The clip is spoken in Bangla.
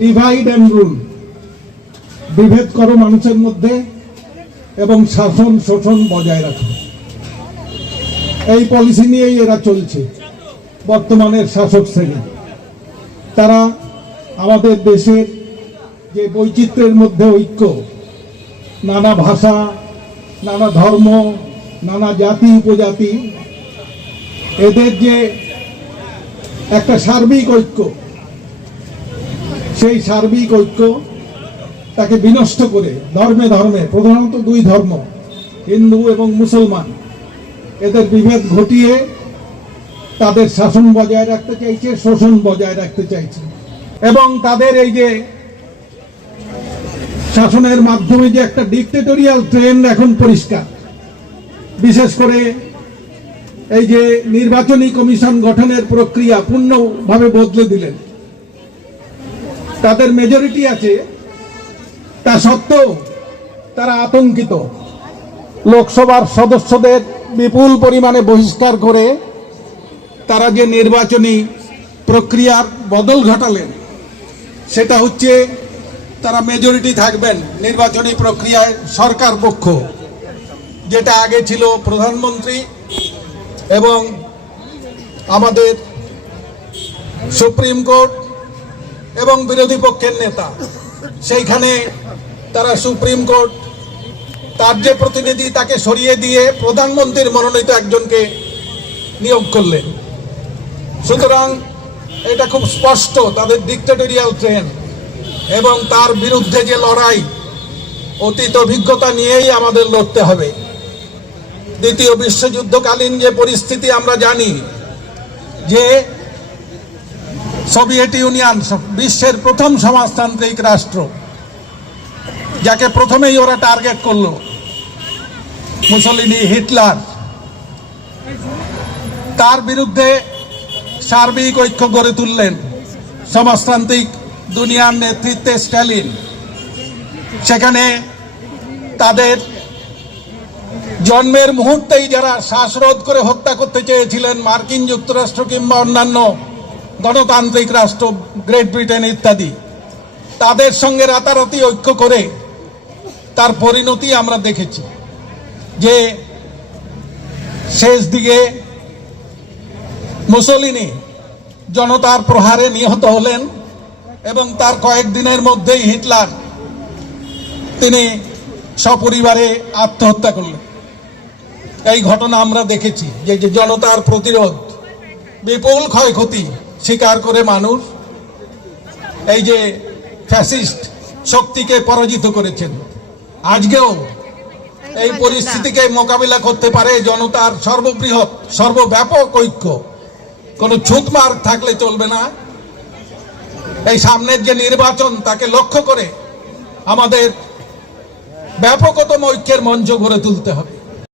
ডিভাইড এন্ড রুল, বিভেদ করো মানুষের মধ্যে এবং শাসন শোষণ বজায় রাখো, এই পলিসি নিয়েই এরা চলছে। বর্তমানের শাসক শ্রেণী তারা আমাদের দেশের যে বৈচিত্র্যের মধ্যে ঐক্য, নানা ভাষা, নানা ধর্ম, নানা জাতি উপজাতি, এদের যে একটা সার্বিক ঐক্য, সেই সার্বিক ঐক্য তাকে বিনষ্ট করে ধর্মে ধর্মে, প্রধানত দুই ধর্ম হিন্দু এবং মুসলমান, এদের বিভেদ ঘটিয়ে তাদের শাসন বজায় রাখতে চাইছে, শোষণ বজায় রাখতে চাইছে। এবং তাদের এই যে শাসনের মাধ্যমে যে একটা ডিক্টেটোরিয়াল ট্রেন্ড এখন পরিষ্কার, বিশেষ করে এই যে নির্বাচনী কমিশন গঠনের প্রক্রিয়া পূর্ণভাবে বদলে দিলেন। তাদের মেজরিটি আছে, তা সত্ত্বেও তারা আতঙ্কিত। লোকসভার সদস্যদের বিপুল পরিমাণে বহিষ্কার করে তারা যে নির্বাচনী প্রক্রিয়ার বদল ঘটালেন, সেটা হচ্ছে তারা মেজরিটি থাকবেন নির্বাচনী প্রক্রিয়ায় সরকার পক্ষ, যেটা আগে ছিল প্রধানমন্ত্রী এবং আমাদের সুপ্রিম কোর্ট এবং বিরোধী পক্ষের নেতা। সেইখানে তারা সুপ্রিম কোর্ট তার যে প্রতিনিধি তাকে সরিয়ে দিয়ে প্রধানমন্ত্রীর মনোনীত একজনকে নিয়োগ করলেন। সুতরাং এটা খুব স্পষ্ট তাদের ডিক্টেটোরিয়াল ট্রেন্ড, এবং তার বিরুদ্ধে যে লড়াই, অতীত অভিজ্ঞতা নিয়েই আমাদের লড়তে হবে। দ্বিতীয় বিশ্বযুদ্ধকালীন যে পরিস্থিতি আমরা জানি, যে সোভিয়েত ইউনিয়ন বিশ্বের প্রথম সমাজতান্ত্রিক রাষ্ট্র, যাকে প্রথমেই ওরা টার্গেট করলো, মুসলিনি, হিটলার, তার বিরুদ্ধে সার্বিক ঐক্য গড়ে তুললেন সমাজতান্ত্রিক দুনিয়ার নেতৃত্বে স্ট্যালিন। সেখানে তাদের জন্মের মুহূর্তেই যারা শ্বাসরোধ করে হত্যা করতে চেয়েছিলেন, মার্কিন যুক্তরাষ্ট্র কিংবা অন্যান্য গণতান্ত্রিক রাষ্ট্র, গ্রেট ব্রিটেন ইত্যাদি, তাদের সঙ্গে রাতারাতি ঐক্য করে তার পরিণতি আমরা দেখেছি। যে শেষ দিকে মুসলিনি জনতার প্রহারে নিহত হলেন এবং তার কয়েকদিনের মধ্যেই হিটলার তিনি সপরিবারে আত্মহত্যা করলেন। এই ঘটনা আমরা দেখেছি, যে জনতার প্রতিরোধ, বিপুল ক্ষয়ক্ষতি স্বীকার করে মানুষ এই যে ফ্যাসিস্ট শক্তিকে পরাজিত করেছেন। আজকেও এই পরিস্থিতিকে মোকাবিলা করতে পারে জনতার সর্ববৃহৎ, সর্বব্যাপক ঐক্য। কোনো ছুতমার থাকলে চলবে না। এই সামনের যে নির্বাচন, তাকে লক্ষ্য করে আমাদের ব্যাপকতম ঐক্যের মঞ্চ গড়ে তুলতে হবে।